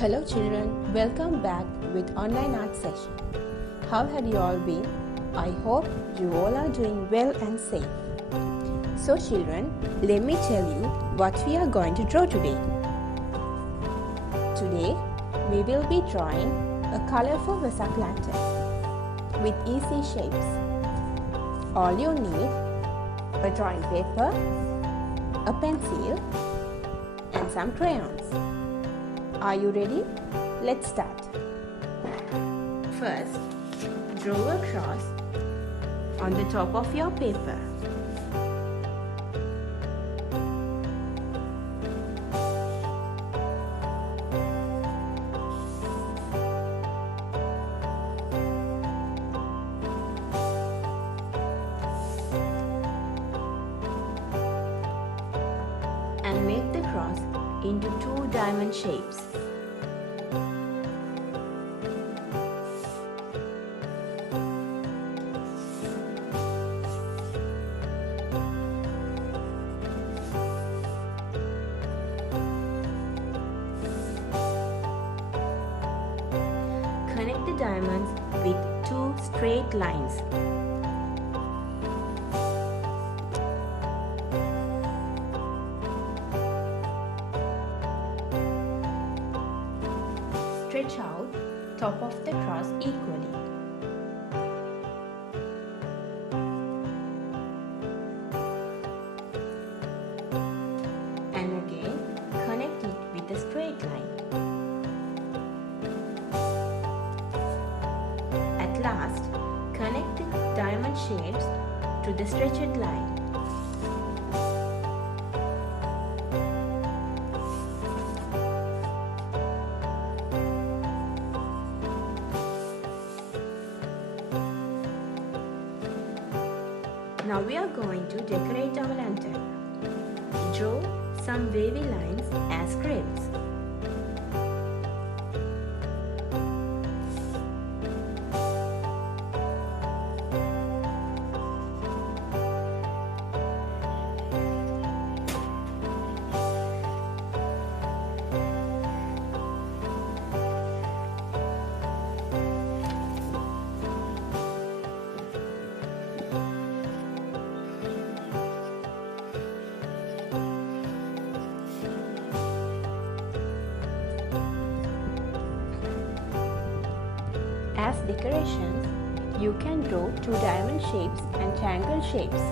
Hello children, welcome back with online art session. How had you all been? I hope you all are doing well and safe. So children, let me tell you what we are going to draw today. Today, we will be drawing a colorful Vesak lantern with easy shapes. All you need, a drawing paper, a pencil and some crayons. Are you ready? Let's start. First, draw a cross on the top of your paper. And make the cross into two diamond shapes. Connect the diamonds with two straight lines. Stretch out top of the cross equally. And again, connect it with a straight line. At last, connect the diamond shapes to the stretched line. Now we are going to decorate our lantern. Draw some wavy lines as crepes. As decorations, you can draw two diamond shapes and triangle shapes.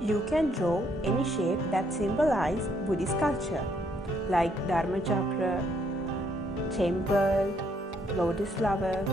You can draw any shape that symbolizes Buddhist culture, like Dharma Chakra, temple, lotus flower.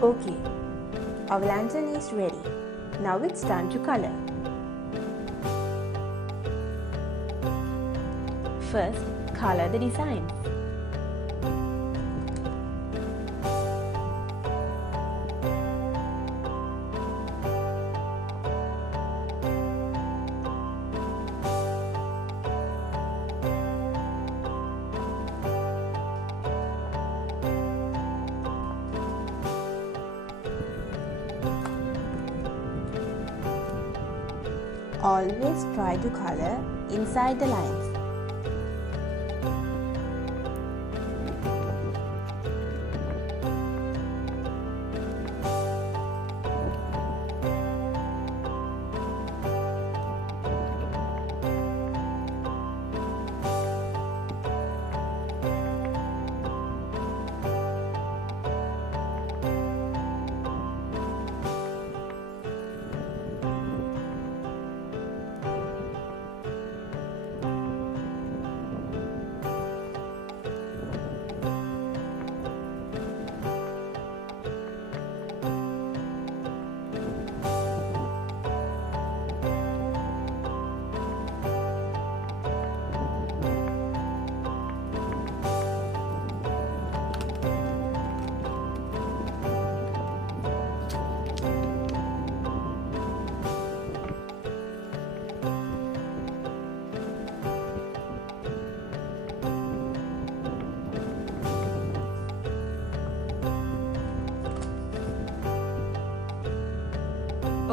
Okay, our lantern is ready. Now it's time to color. First, color the designs. Always try to color inside the lines.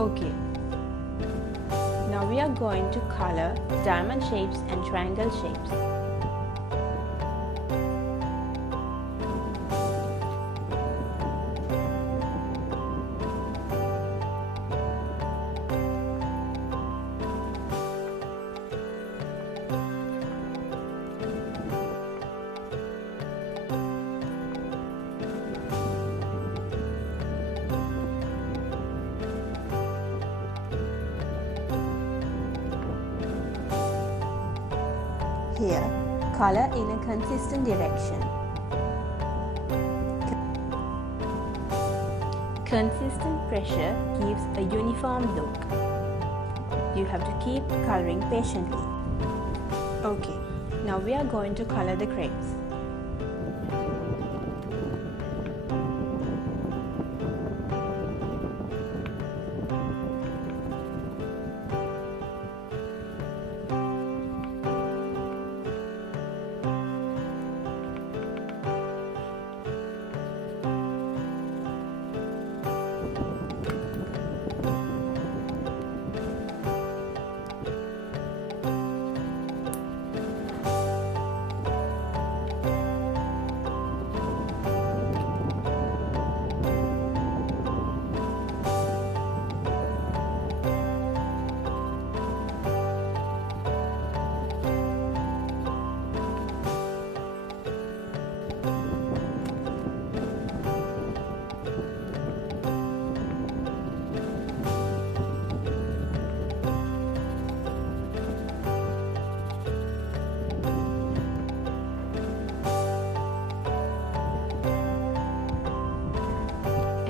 Okay. Now we are going to color diamond shapes and triangle shapes. Here, color in a consistent direction. Consistent pressure gives a uniform look. You have to keep coloring patiently. Okay, now we are going to color the crepes.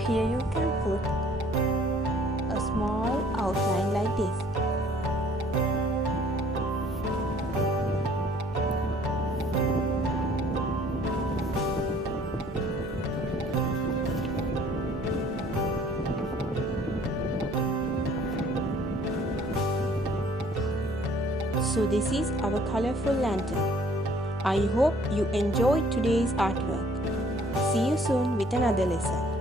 Here you can put a small outline like this. So this is our colorful lantern. I hope you enjoyed today's artwork. See you soon with another lesson.